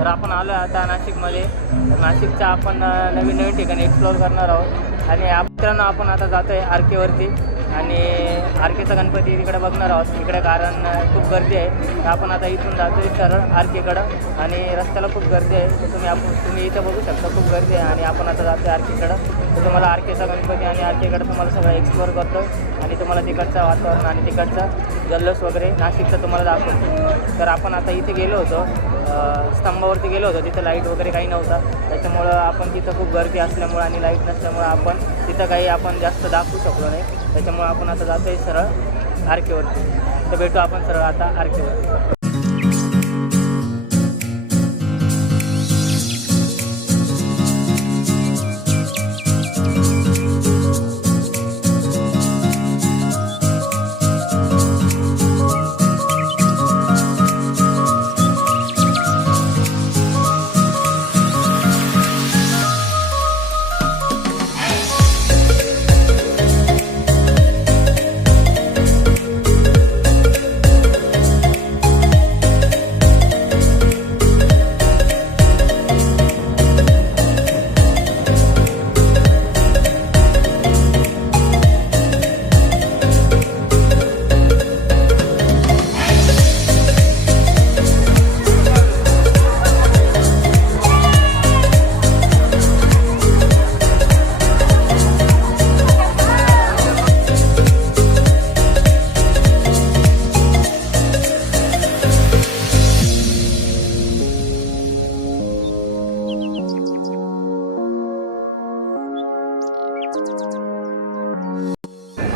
तर आपण आलो आता नाशिकमध्ये. नाशिकच्या आपण नवीन नवीन ठिकाणी एक्सप्लोअर करणार आहोत आणि मित्रांनो आपण आता जातो आहे आर केवरती आणि आर केचा गणपती तिकडे बघणार आहोत इकडे, कारण खूप गर्दी आहे. तर आपण आता इथून जातो आहे सरळ आर केकडं आणि रस्त्याला खूप गर्दी आहे. तर तुम्ही इथं बघू शकता खूप गर्दी आहे आणि आपण आता जातो आहे आर केकडं. तर तुम्हाला आर केचा गणपती आणि आर केकडं तुम्हाला सगळं एक्सप्लोअर करतो आणि तुम्हाला तिकडचं वातावरण आणि तिकडचा जल्लोष वगैरे नाशिकचं तुम्हाला दाखवतो. तर आपण आता इथे गेलो होतो, स्तंभावरती गेलो होतो, तिथं लाईट वगैरे काही नव्हता. त्याच्यामुळं आपण तिथं खूप गर्दी असल्यामुळं आणि लाईट नसल्यामुळं आपण तिथं काही आपण जास्त दाखवू शकलो नाही. त्याच्यामुळं आपण आता जातो आहे सरळ आर केवरती. तर भेटू आपण सरळ आता आर केवरती.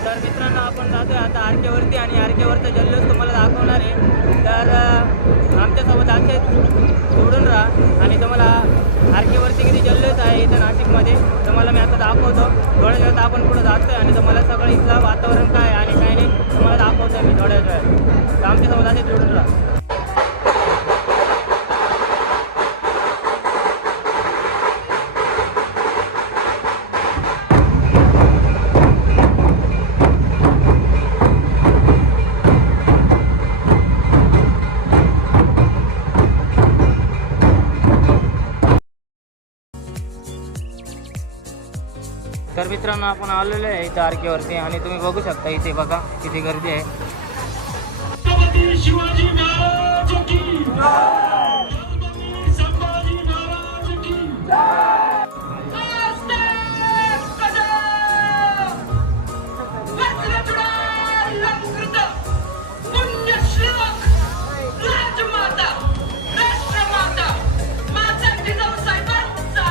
तर मित्रांनो आपण जातोय आता आर केवरती आणि आर केवरचा जल्लोष तुम्हाला दाखवणार आहे. तर आमच्यासोबत असेच जोडून राहा आणि तुम्हाला आर केवरती किती जल्लोष आहे इथं नाशिकमध्ये तुम्हाला मी आता दाखवतो. थोड्या वेळात आपण पुढे जातोय आणि तुम्हाला सगळं इथलं वातावरण काय आणि काय नाही तुम्हाला दाखवतोय मी थोड्या वेळात. तर आमच्यासोबत असेच जोडून राहा. तर मित्रांनो आपण आलेलो आहे इथं आर केवरती आणि तुम्ही बघू शकता इथे बघा किती गर्दी आहे. शिवाजी महाराज की छत्रपती संभाजी महाराज की पुण्यश्लोक राजमाता राष्ट्रमाता माता जिजाऊ साहेबांचा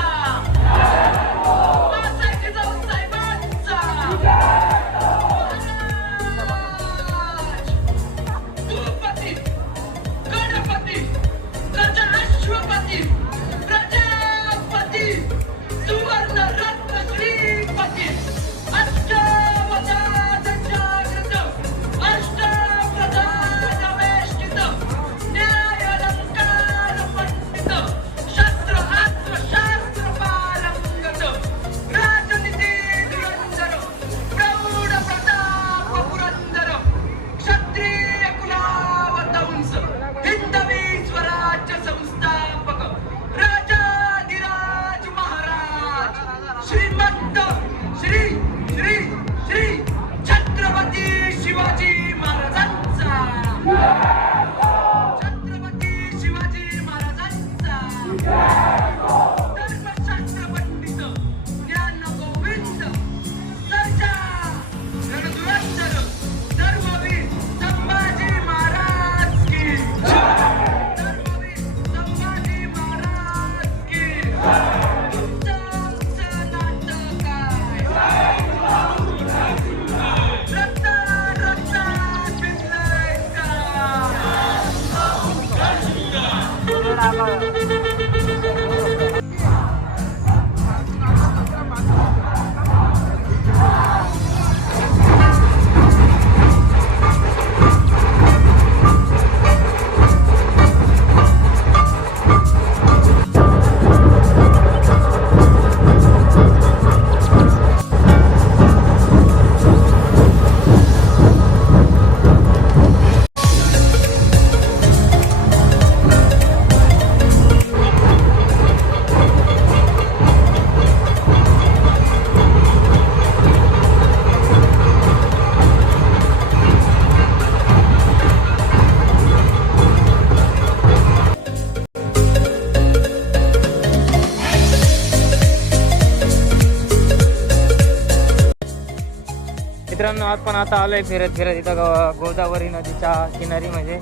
मित्रांनो आपण आता आलो आहे फिरत फिरत इथं गोदावरी नदीच्या किनारी म्हणजे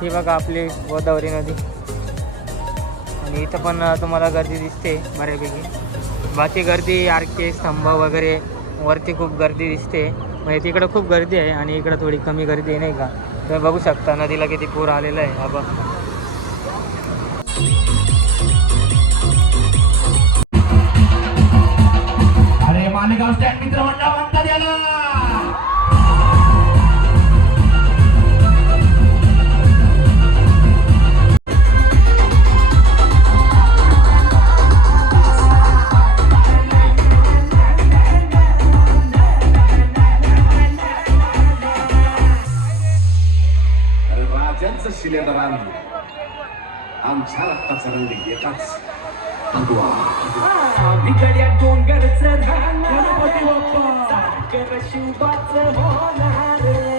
ही बघा आपली गोदावरी नदी आणि इथं पण तुम्हाला गर्दी दिसते बऱ्यापैकी. बाकी गर्दी आरके स्तंभ वगैरे वरती खूप गर्दी दिसते म्हणजे तिकडं खूप गर्दी आहे आणि इकडं थोडी कमी गर्दी आहे नाही का. तुम्ही बघू शकता नदीला किती पूर आलेला आहे. हा बघ अरे मालेगाव स्टँड मित्र मंडळ म्हणतात याला. राजांचं शिलेदारान आमच्या रक्ताचा रंग येताच बिगड्या डोंगरचं रान गणपती बाप्पा साखर शिवबाचं होणार.